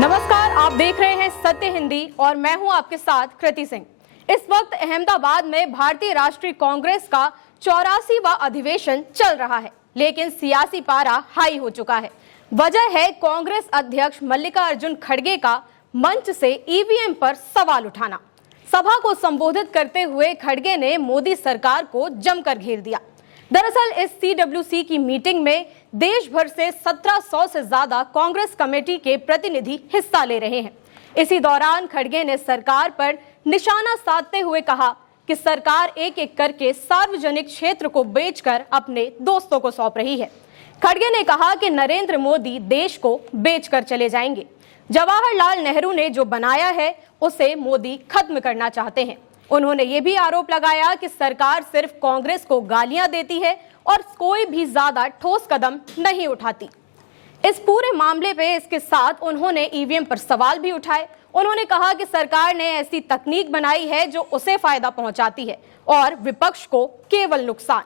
नमस्कार, आप देख रहे हैं सत्य हिंदी और मैं हूं आपके साथ कृति सिंह। इस वक्त अहमदाबाद में भारतीय राष्ट्रीय कांग्रेस का 84वां अधिवेशन चल रहा है, लेकिन सियासी पारा हाई हो चुका है। वजह है कांग्रेस अध्यक्ष मल्लिकार्जुन खड़गे का मंच से ईवीएम पर सवाल उठाना। सभा को संबोधित करते हुए खड़गे ने मोदी सरकार को जमकर घेर दिया। दरअसल इस सीडब्ल्यूसी की मीटिंग में देश भर से 1700 से ज्यादा कांग्रेस कमेटी के प्रतिनिधि हिस्सा ले रहे हैं। इसी दौरान खड़गे ने सरकार पर निशाना साधते हुए कहा कि सरकार एक एक करके सार्वजनिक क्षेत्र को बेचकर अपने दोस्तों को सौंप रही है। खड़गे ने कहा कि नरेंद्र मोदी देश को बेचकर चले जाएंगे। जवाहरलाल नेहरू ने जो बनाया है उसे मोदी खत्म करना चाहते हैं। उन्होंने ये भी आरोप लगाया कि सरकार सिर्फ कांग्रेस को गालियां देती है और कोई भी ज्यादा ठोस कदम नहीं उठाती। इस पूरे मामले पे इसके साथ उन्होंने ईवीएम पर सवाल भी उठाए। उन्होंने कहा कि सरकार ने ऐसी तकनीक बनाई है जो उसे फायदा पहुंचाती है और विपक्ष को केवल नुकसान।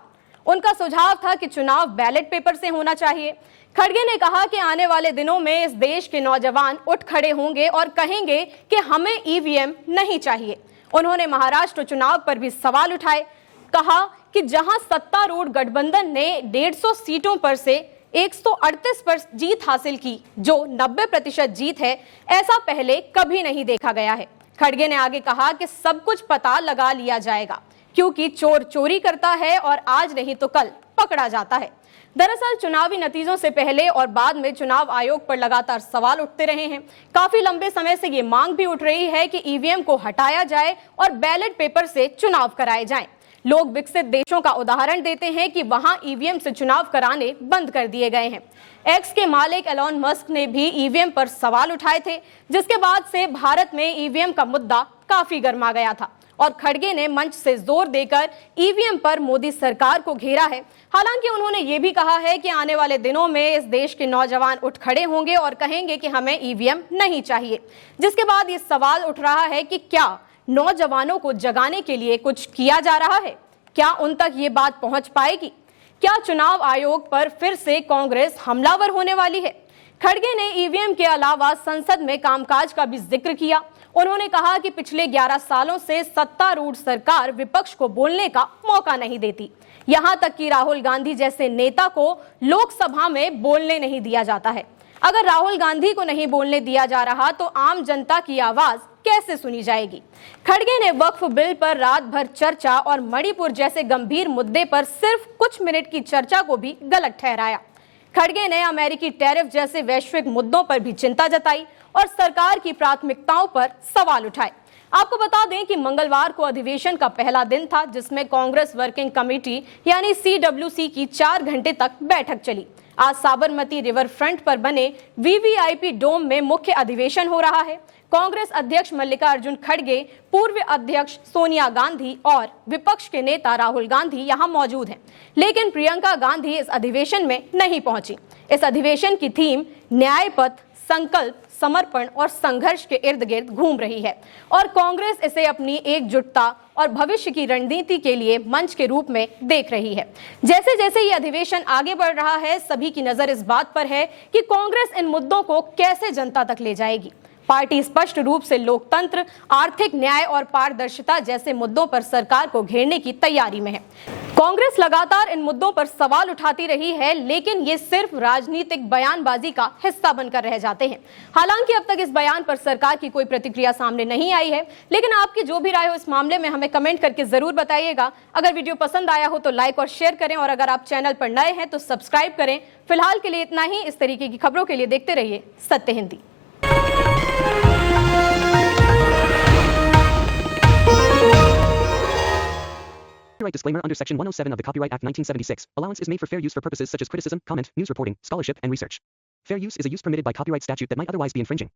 उनका सुझाव था कि चुनाव बैलेट पेपर से होना चाहिए। खड़गे ने कहा कि आने वाले दिनों में इस देश के नौजवान उठ खड़े होंगे और कहेंगे कि हमें ईवीएम नहीं चाहिए। उन्होंने महाराष्ट्र चुनाव पर भी सवाल उठाए। कहा कि जहां सत्तारूढ़ गठबंधन ने 150 सीटों पर से 138 पर जीत हासिल की, जो 90% जीत है, ऐसा पहले कभी नहीं देखा गया है। खड़गे ने आगे कहा कि सब कुछ पता लगा लिया जाएगा, क्योंकि चोर चोरी करता है और आज नहीं तो कल पकड़ा जाता है। दरअसल चुनावी नतीजों से पहले और बाद में चुनाव आयोग पर लगातार सवाल उठते रहे हैं। काफी लंबे समय से ये मांग भी उठ रही है कि ईवीएम को हटाया जाए और बैलेट पेपर से चुनाव कराए जाएं। लोग विकसित देशों का उदाहरण देते हैं कि वहां ईवीएम से चुनाव कराने बंद कर दिए गए हैं। एक्स के मालिक एलोन मस्क ने भी ईवीएम पर सवाल उठाए थे, जिसके बाद से भारत में ईवीएम का मुद्दा काफी गर्मा गया था और खड़गे ने मंच से जोर देकर ईवीएम पर मोदी सरकार को घेरा है। हालांकि उन्होंने ये भी कहा है कि आने वाले दिनों में इस देश के नौजवान उठ खड़े होंगे और कहेंगे कि हमें ईवीएम नहीं चाहिए। जिसके बाद ये सवाल उठ रहा है कि क्या नौजवानों को जगाने के लिए कुछ किया जा रहा है? क्या उन तक ये बात पहुंच पाएगी? क्या चुनाव आयोग पर फिर से कांग्रेस हमलावर होने वाली है? खड़गे ने ईवीएम के अलावा संसद में कामकाज का भी जिक्र किया। उन्होंने कहा कि पिछले 11 सालों से सत्तारूढ़ सरकार विपक्ष को बोलने का मौका नहीं देती। यहां तक कि राहुल गांधी जैसे नेता को लोकसभा में बोलने नहीं दिया जाता है। अगर राहुल गांधी को नहीं बोलने दिया जा रहा तो आम जनता की आवाज कैसे सुनी जाएगी? खड़गे ने वक्फ बिल पर रात भर चर्चा और मणिपुर जैसे गंभीर मुद्दे पर सिर्फ कुछ मिनट की चर्चा को भी गलत ठहराया। खड़गे ने अमेरिकी टैरिफ जैसे वैश्विक मुद्दों पर भी चिंता जताई और सरकार की प्राथमिकताओं पर सवाल उठाए। आपको बता दें कि मंगलवार को अधिवेशन का पहला दिन था, जिसमें कांग्रेस वर्किंग कमेटी यानी सीडब्ल्यूसी की 4 घंटे तक बैठक चली। आज साबरमती रिवर फ्रंट पर बने वीवीआईपी डोम में मुख्य अधिवेशन हो रहा है। कांग्रेस अध्यक्ष मल्लिकार्जुन खड़गे, पूर्व अध्यक्ष सोनिया गांधी और विपक्ष के नेता राहुल गांधी यहां मौजूद हैं, लेकिन प्रियंका गांधी इस अधिवेशन में नहीं पहुंची। इस अधिवेशन की थीम न्याय पथ, संकल्प, समर्पण और संघर्ष के इर्द गिर्द घूम रही है और कांग्रेस इसे अपनी एकजुटता और भविष्य की रणनीति के लिए मंच के रूप में देख रही है। जैसे जैसे ये अधिवेशन आगे बढ़ रहा है, सभी की नजर इस बात पर है कि कांग्रेस इन मुद्दों को कैसे जनता तक ले जाएगी। पार्टी स्पष्ट रूप से लोकतंत्र, आर्थिक न्याय और पारदर्शिता जैसे मुद्दों पर सरकार को घेरने की तैयारी में है। कांग्रेस लगातार इन मुद्दों पर सवाल उठाती रही है, लेकिन ये सिर्फ राजनीतिक बयानबाजी का हिस्सा बनकर रह जाते हैं। हालांकि अब तक इस बयान पर सरकार की कोई प्रतिक्रिया सामने नहीं आई है, लेकिन आपकी जो भी राय हो इस मामले में हमें कमेंट करके जरूर बताइएगा। अगर वीडियो पसंद आया हो तो लाइक और शेयर करें और अगर आप चैनल पर नए हैं तो सब्सक्राइब करें। फिलहाल के लिए इतना ही। इस तरीके की खबरों के लिए देखते रहिए सत्य Hindi. Copyright disclaimer under Section 107 of the Copyright Act 1976. Allowance is made for fair use for purposes such as criticism, comment, news reporting, scholarship, and research. Fair use is a use permitted by copyright statute that might otherwise be infringing.